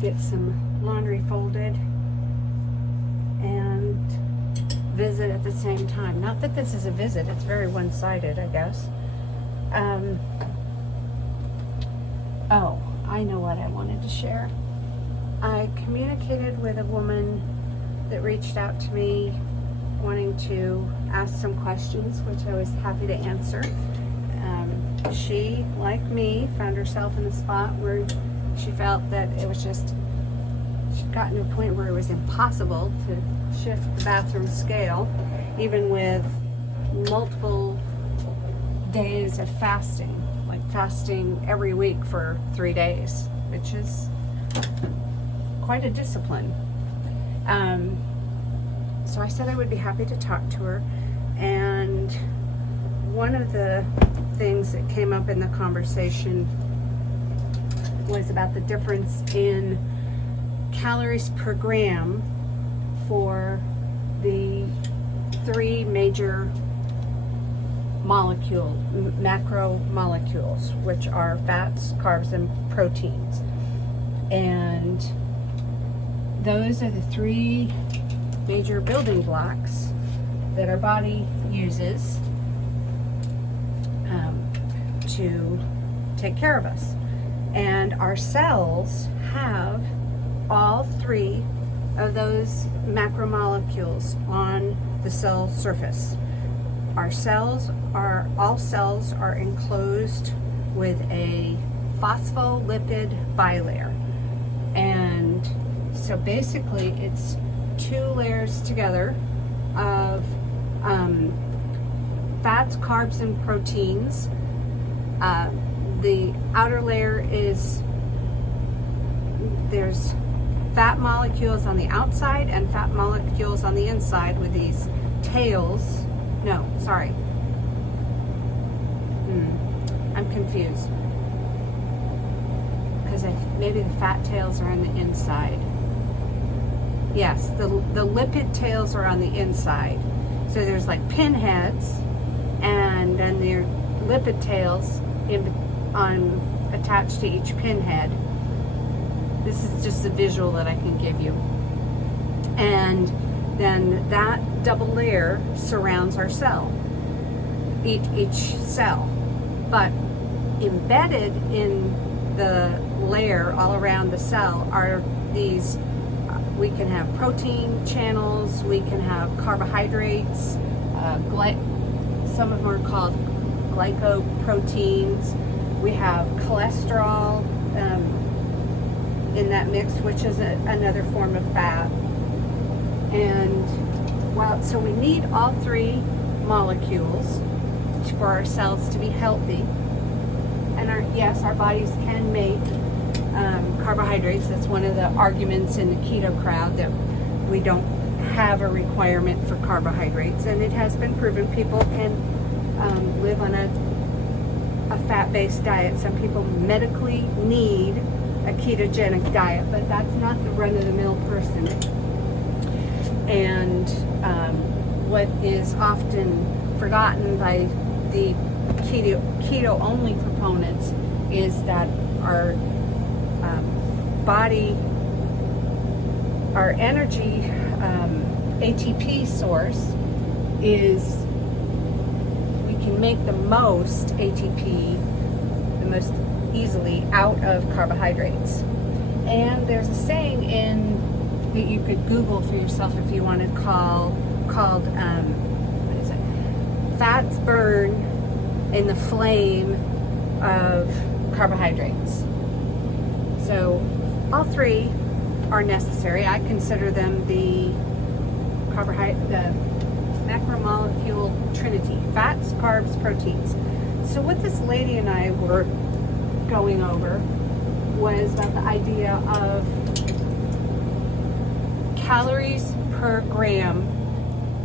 get some laundry folded and visit at the same time. Not that this is a visit, it's very one-sided, I guess. Oh, I know what I wanted to share. I communicated with a woman that reached out to me wanting to ask some questions, which I was happy to answer. She, like me, found herself in the spot where she felt that it was just, she'd gotten to a point where it was impossible to shift the bathroom scale, even with multiple days of fasting, like fasting every week for 3 days, which is quite a discipline. So I said I would be happy to talk to her, and one of the things that came up in the conversation was about the difference in calories per gram for the 3 major macromolecules, which are fats, carbs, and proteins. And those are the 3 major building blocks that our body uses to take care of us. And our cells have all 3 of those macromolecules on the cell surface. All cells are enclosed with a phospholipid bilayer. And so basically it's 2 layers together of fats, carbs, and proteins. The outer layer is, there's fat molecules on the outside and fat molecules on the inside with these tails. No, sorry. I'm confused. Because maybe the fat tails are on the inside. Yes, the lipid tails are on the inside. So there's like pinheads, and then there are lipid tails attached to each pinhead. This is just a visual that I can give you. And then that double layer surrounds our cell, each cell. But embedded in the layer all around the cell are these, we can have protein channels, we can have carbohydrates, some of them are called glycoproteins. We have cholesterol in that mix, which is another form of fat. And so we need all 3 molecules for our cells to be healthy. And our bodies can make carbohydrates. That's one of the arguments in the keto crowd, that we don't have a requirement for carbohydrates. And it has been proven people can live on a fat-based diet. Some people medically need a ketogenic diet, but that's not the run-of-the-mill person. And what is often forgotten by the keto-only proponents is that our body, our energy ATP source is, we can make the most ATP the most easily out of carbohydrates. And there's a saying that you could Google for yourself if you wanted, called what is it? Fats burn in the flame of carbohydrates. So all 3 are necessary. I consider them the macromolecule trinity: fats, carbs, proteins. So what this lady and I were going over was about the idea of calories per gram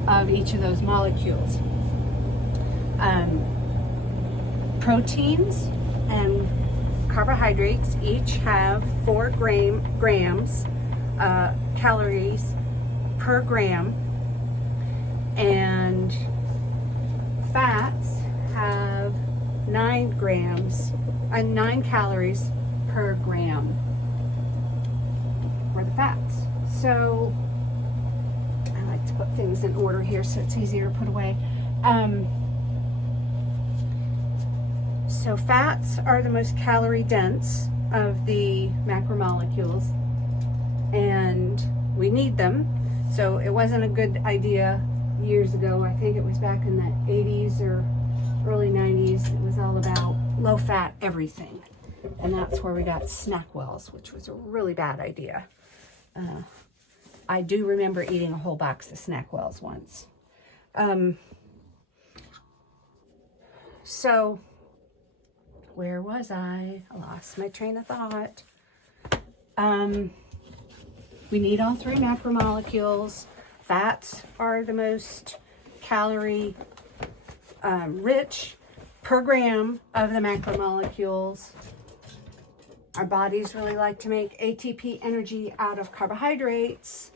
of each of those molecules. Proteins and carbohydrates each have 4 grams calories per gram, and fats have 9 calories per gram. were the fats. So I like to put things in order here so it's easier to put away. So fats are the most calorie dense of the macromolecules, and we need them. So it wasn't a good idea years ago. I think it was back in the 80s or early 90s. It was all about low fat everything. And that's where we got SnackWells, which was a really bad idea. I do remember eating a whole box of SnackWells once. So where was I? I lost my train of thought. We need all three macromolecules. Fats are the most calorie rich per gram of the macromolecules. Our bodies really like to make ATP energy out of carbohydrates.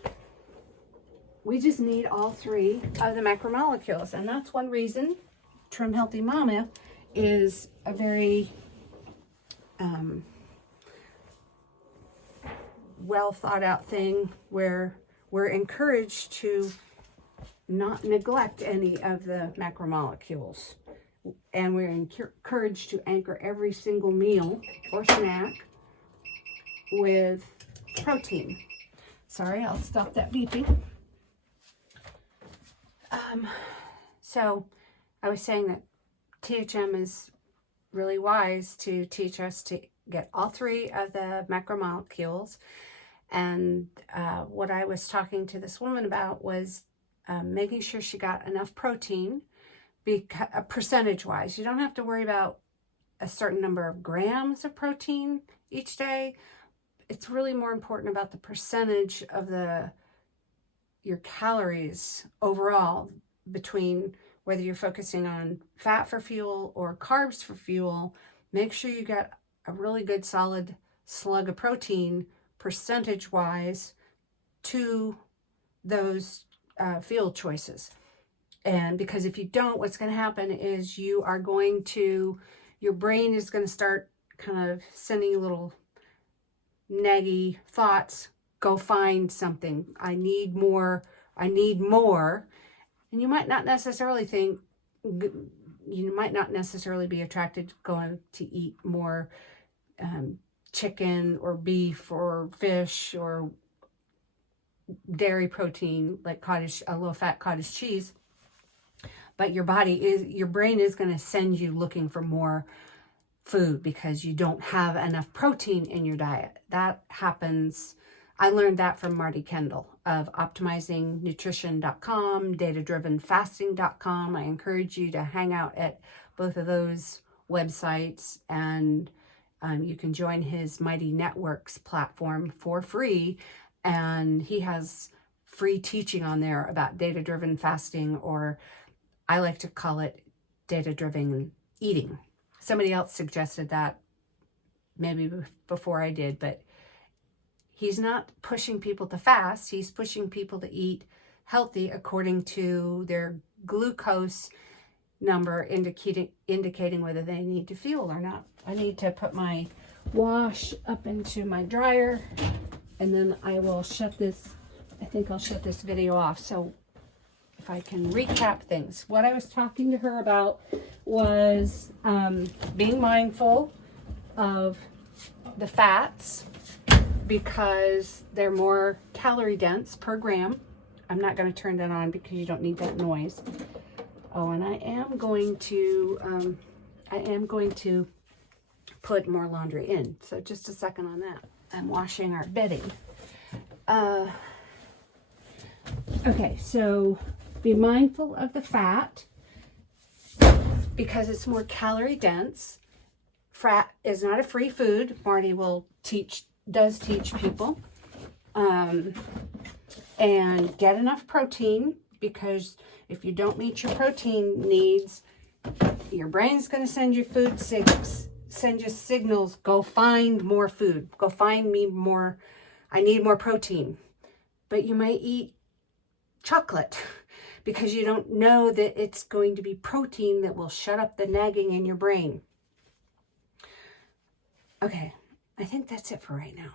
We just need all three of the macromolecules, and that's one reason Trim Healthy Mama is a very well thought out thing where we're encouraged to not neglect any of the macromolecules, and we're encouraged to anchor every single meal or snack with protein. Sorry, I'll stop that beeping. So I was saying that THM is really wise to teach us to get all three of the macromolecules. And what I was talking to this woman about was making sure she got enough protein, percentage-wise. You don't have to worry about a certain number of grams of protein each day. It's really more important about the percentage of your calories overall, between whether you're focusing on fat for fuel or carbs for fuel. Make sure you get a really good solid slug of protein percentage-wise to those fuel choices. And because if you don't, what's going to happen is your brain is going to start kind of sending you little naggy thoughts. Go find something. I need more. And you might not necessarily be attracted to going to eat more chicken or beef or fish or dairy protein, like a low-fat cottage cheese. But your brain is going to send you looking for more food because you don't have enough protein in your diet. That happens. I learned that from Marty Kendall of optimizingnutrition.com, datadrivenfasting.com. I encourage you to hang out at both of those websites, and you can join his Mighty Networks platform for free. And he has free teaching on there about data-driven fasting, or I like to call it data-driven eating. Somebody else suggested that maybe before I did, but he's not pushing people to fast. He's pushing people to eat healthy according to their glucose number, indicating whether they need to fuel or not. I need to put my wash up into my dryer, and then I will shut this. I think I'll shut this video off. So if I can recap things. What I was talking to her about was being mindful of the fats, because they're more calorie dense per gram. I'm not going to turn that on because you don't need that noise. Oh, and I am going to put more laundry in. So just a second on that. I'm washing our bedding. Okay, so be mindful of the fat because it's more calorie dense. Fat is not a free food. Marty does teach people, and get enough protein, because if you don't meet your protein needs, your brain's going to send you signals. Go find more food. Go find me more. I need more protein. But you might eat chocolate because you don't know that it's going to be protein that will shut up the nagging in your brain. Okay, I think that's it for right now.